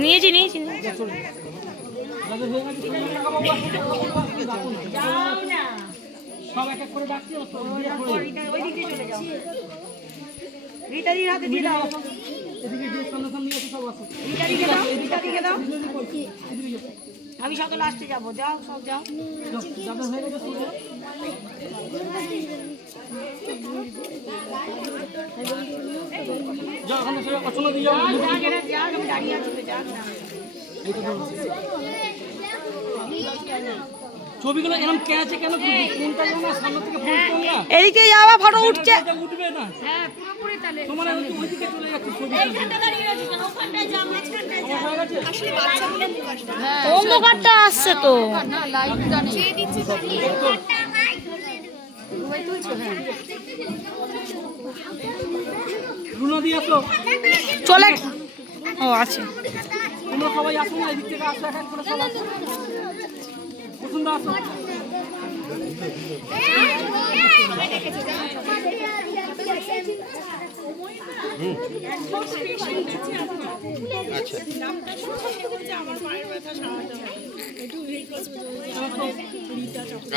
নিয়েছি নিয়েছি। সব এক এক করে ডাকছি। রিটারির হাতে দিয়ে দাও। আমি সব লাস্টে যাব। যাও সব যাও। ছবিগুলো এরকম কে আছে কেন? কোনটা না সামনে থেকে ফোন করলা এদিকে যাওয়া ফটো উঠছে। উঠবে না? হ্যাঁ পুরোপুরি তাহলে। তোমার ওইদিকে চলে যাচ্ছে ছবি। আমার হয়ে আসছে তো। ও না আসো বসুন্ধরা আসো।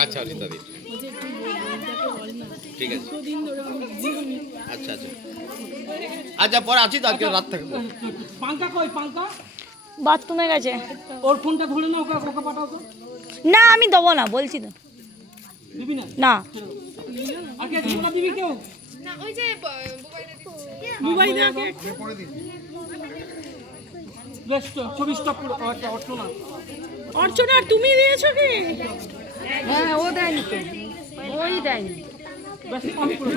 আচ্ছা রীতা দি ঠিক আছে। আচ্ছা আচ্ছা। আচ্ছা পরে আছি তো আজকে রাত থাকব পাঙ্কা কই পাঙ্কা? বাথরুমে গেছে। ওর ফোনটা ধরে নাও ওকে ওকে পাঠাও তো। না আমি দেবো না বলছি তো। দিবি না? না। আর কে তোমরা দিবি কেউ? বেশ তো, ছবি স্টপ করো। আচ্ছা অর্চনা। অর্চনা তুমি দিয়েছ কি? হ্যাঁ ও দেয়নি তো। ওই দেয়নি। বেশ অন করে।